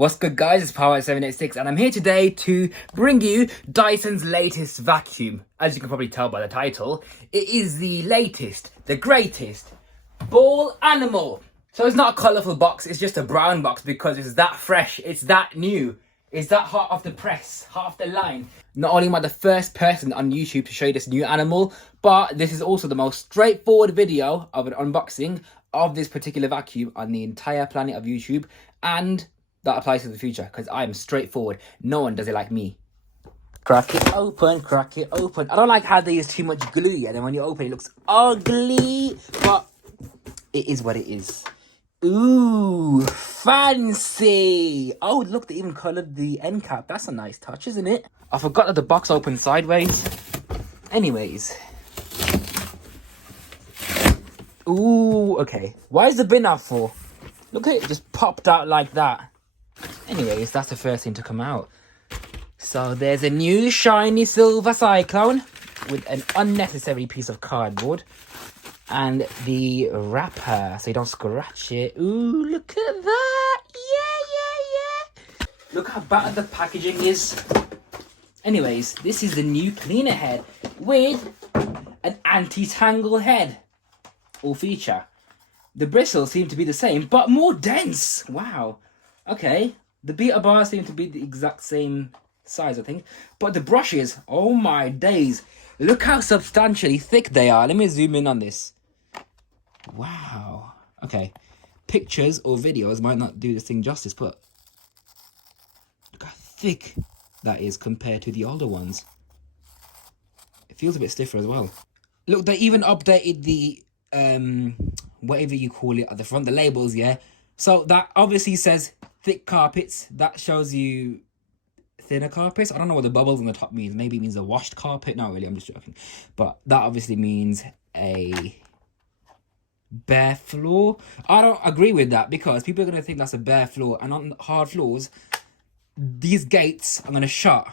What's good, guys? It's Power786 and I'm here today to bring you Dyson's latest vacuum. As you can probably tell by the title, it is the latest, the greatest ball animal. So it's not a colourful box, it's just a brown box because it's that fresh, it's that new, it's that hot off the press, hot off the line. Not only am I the first person on YouTube to show you this new animal, but this is also the most straightforward video of an unboxing of this particular vacuum on the entire planet of YouTube, and that applies to the future because I'm straightforward. No one does it like me. Crack it open, crack it open. I don't like how they use too much glue yet, and when you open it looks ugly, but it is what it is. Ooh, fancy. Oh, look, they even coloured the end cap. That's a nice touch, isn't it? I forgot that the box opened sideways. Anyways. Ooh, okay. Why is the bin out for? Look at it, just popped out like that. Anyways, that's the first thing to come out. So there's a new shiny silver Cyclone with an unnecessary piece of cardboard. And the wrapper, so you don't scratch it. Ooh, look at that. Yeah. Look how battered the packaging is. Anyways, this is the new cleaner head with an anti-tangle head or feature. The bristles seem to be the same, but more dense. Wow. Okay. The beater bars seem to be the exact same size, I think. But the brushes, oh my days. Look how substantially thick they are. Let me zoom in on this. Wow. Okay. Pictures or videos might not do this thing justice, but look how thick that is compared to the older ones. It feels a bit stiffer as well. Look, they even updated the whatever you call it at the front, the labels, yeah. So that obviously says thick carpets. That shows you thinner carpets. I don't know what the bubbles on the top means. Maybe it means a washed carpet. Not really, I'm just joking. But that obviously means a bare floor. I don't agree with that because people are going to think that's a bare floor, and on hard floors these gates are going to shut,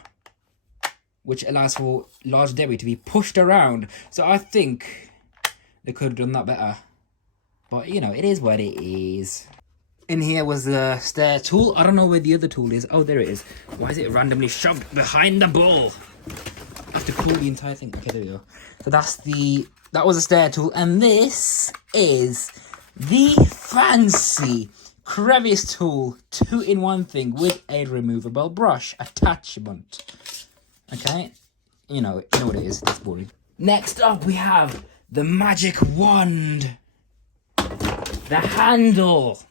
which allows for large debris to be pushed around. So I think they could have done that better, but you know, it is what it is. In here was the stair tool. I don't know where the other tool is. Oh, there it is. Why is it randomly shoved behind the ball? I have to pull the entire thing. Okay, there we go. So that was a stair tool, and this is the fancy crevice tool, 2-in-1 thing with a removable brush attachment. Okay, you know what it is. It's boring. Next up, we have the magic wand, the handle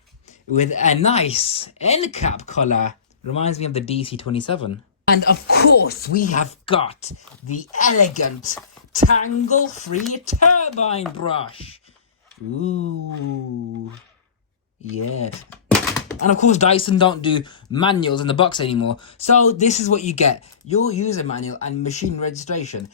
with a nice end cap color. Reminds me of the DC-27. And of course, we have got the elegant tangle-free turbine brush. Ooh, yeah. And of course, Dyson don't do manuals in the box anymore. So this is what you get. Your user manual and machine registration.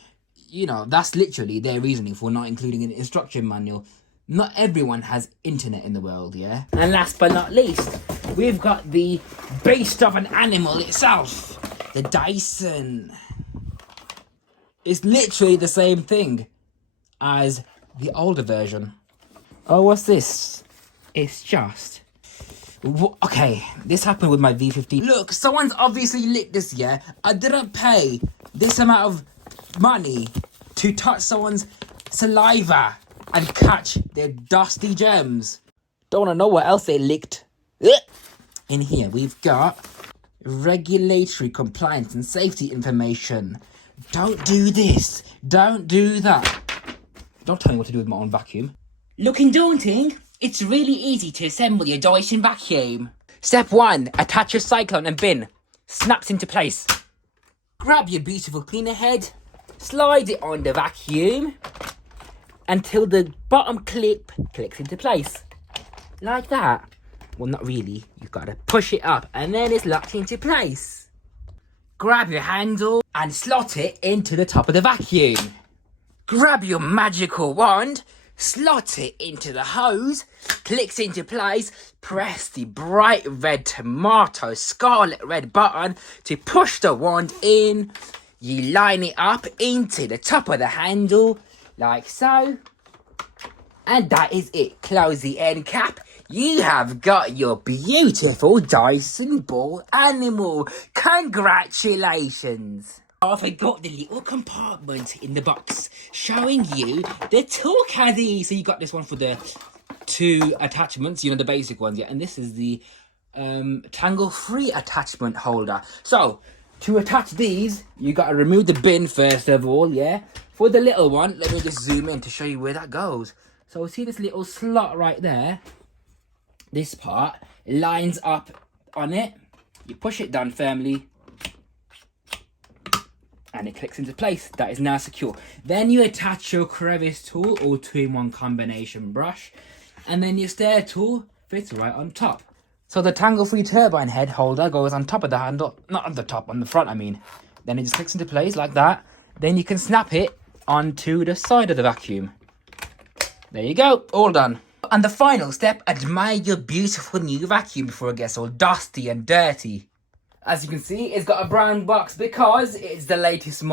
You know, that's literally their reasoning for not including an instruction manual. Not everyone has internet in the world, yeah? And last but not least, we've got the beast of an animal itself. The Dyson. It's literally the same thing as the older version. Oh, what's this? It's just... Okay, this happened with my V15. Look, someone's obviously licked this, yeah? I didn't pay this amount of money to touch someone's saliva and catch their dusty germs. Don't want to know what else they licked. In here, we've got regulatory compliance and safety information. Don't do this. Don't do that. Don't tell me what to do with my own vacuum. Looking daunting? It's really easy to assemble your Dyson vacuum. Step 1. Attach your Cyclone and bin. Snaps into place. Grab your beautiful cleaner head. Slide it on the vacuum until the bottom clip clicks into place. Like that. Well, not really. You've got to push it up and then it's locked into place. Grab your handle and slot it into the top of the vacuum. Grab your magical wand, slot it into the hose, clicks into place, press the bright red tomato scarlet red button to push the wand in. You line it up into the top of the handle, like so. And that is it. Close the end cap. you have got your beautiful Dyson ball animal. Congratulations. I forgot the little compartment in the box showing you the tool caddy. So you got this one for the 2 attachments, you know, the basic ones, yeah. And this is the tangle-free attachment holder. So to attach these, you got to remove the bin first of all, yeah. For the little one, let me just zoom in to show you where that goes. So see this little slot right there? This part lines up on it. You push it down firmly and it clicks into place. That is now secure. Then you attach your crevice tool or 2-in-1 combination brush, and then your stair tool fits right on top. So the tangle-free turbine head holder goes on top of the handle, not on the top, on the front I mean. Then it just clicks into place like that. Then you can snap it onto the side of the vacuum. There you go, all done. And the final step, admire your beautiful new vacuum before it gets all dusty and dirty. As you can see, it's got a brown box because it's the latest